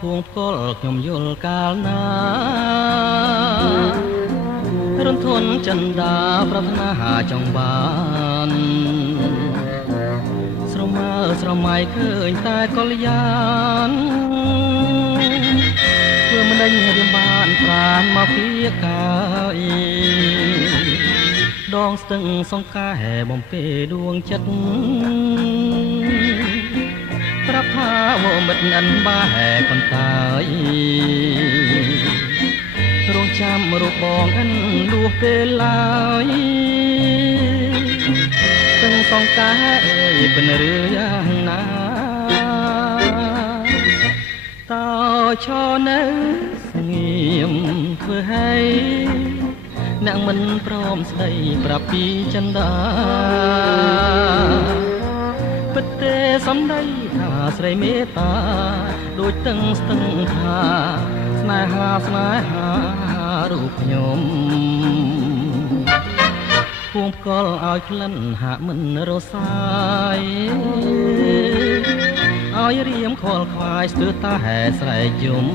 ភួងផ្គល់ខ្ញុំយល់កាលណារន្ធន់ចិនដាប្រាថ្នាចង់បានស្រមើស្រមៃឃើញតែកល្យានធ្វើមិនដេញរៀមបានប្រានមកពីកាយដងស្ទឹងសង្កែបំពេដួងចិត្តប្រាប់ថាវមិត្តនិនបាកន្តាយរងចាំរូបបងអិនលួសពេលឡើយស្ទឹងសង្កែเป็นเรือយ៉ាងណាតើឈរនៅស្ងៀមធ្វើឲ្យអ្នកមិនព្រមស្ដីប្រាប់ពីចិន្តាពិតទេសំដីថាស្រីមេត្តាដូចទឹងស្ទឹងថាស្នេហារូបខ្ញុំភួងផ្គល់ឲ្យក្លិនហាក់មិនរសាយឲ្យរៀមខលខ្វាយស្ទើរតែស្រែកយំ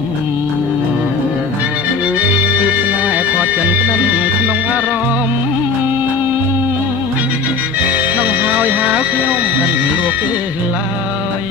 គឺស្នេហ៍ផតចិនក្លិនក្នុងអារម្មណ៍នឹងហើយហៅខ្ញុំមិនលួគេឡើយ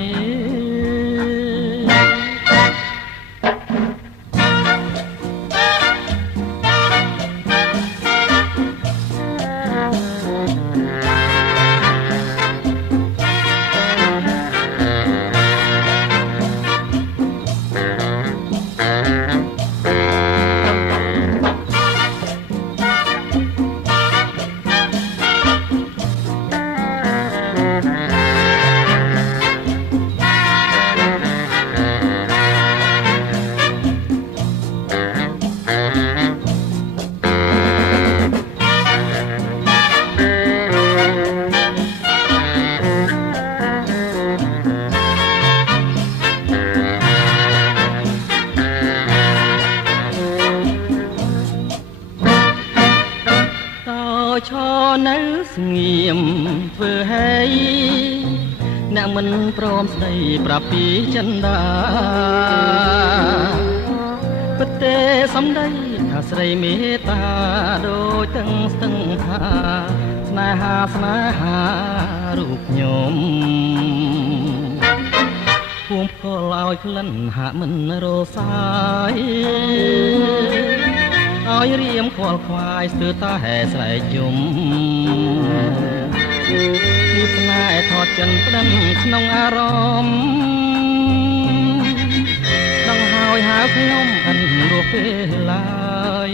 ឈរនៅស្ងៀមធ្វើឲ្យអ្នកមិនព្រមស្ដីប្រាប់ពីចិន្តាពិតទេសំដីថាស្រីមេត្តាដូចទឹងស្ទឹងថាស្នេហារូបខ្ញុំភួងផ្គល់ឲ្យក្លិនហាក់មិនរសាយឲ្យរៀមខលខ្វាយស្ទើរតែស្រែកយំគឺស្នេហ៍ថតចិនផ្ដឹងក្នុងអារម្មណ៍ដល់ហើយហៅខ្ញុំអិនរស់ពេលឡើយ